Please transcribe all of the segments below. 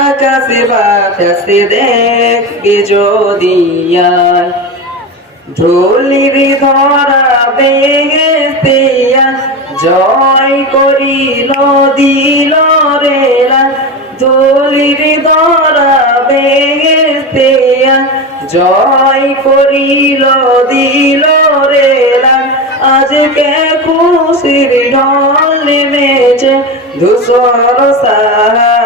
আকাশে বাতাসে দেখবি যদিয়ায় ঢোলির ধরা বেগেস্তিয়া জয় করিল, দিল রেলা ঢোলির ধরা বেগেস্তিয়া জয় করিল, দিল রেলা আজকে খুশির ঢল নেমেছে, ধূসর সাহারা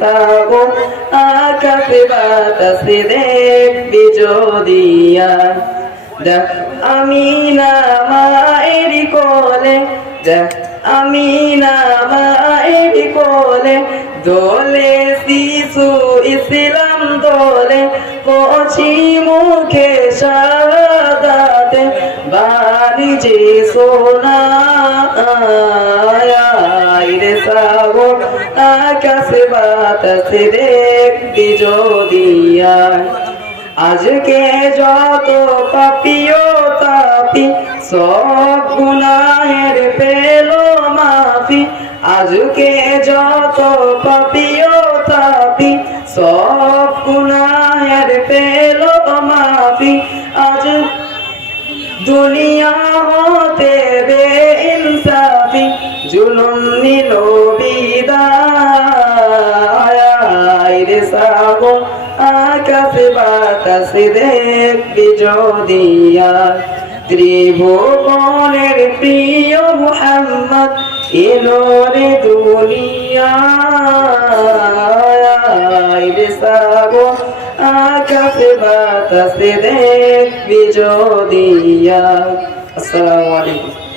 সাগো আকাশে বাতাসে দেখবি যদিয়া দেখ আমি না মায়ের কোলে দেখ আমি না মায়ের কোলে দোলে শিশু ইসলাম দোলে, কচি মুখে সাদাতে বাড়ি যে সোনা আকাশে বাতাসে দেখবি যদিয়া আজকে যত পাপিও তাপি, সব গুনাহের পেল মাফি। আজকে যত পাপিও তাপি, সব গুনাহের পেল মাফি। আজ দুনিয়া হতে বে ইনসাফি জুলুম নিল সাগো আকাশে বাতাসে দেখবি যদিয়া ত্রিভুবনের প্রিয় মুহাম্মদ এলো রে দুনিয়ায় রে আকাশে বাতাসে দেখবি যদিয়া আসসালামু আলাইকুম।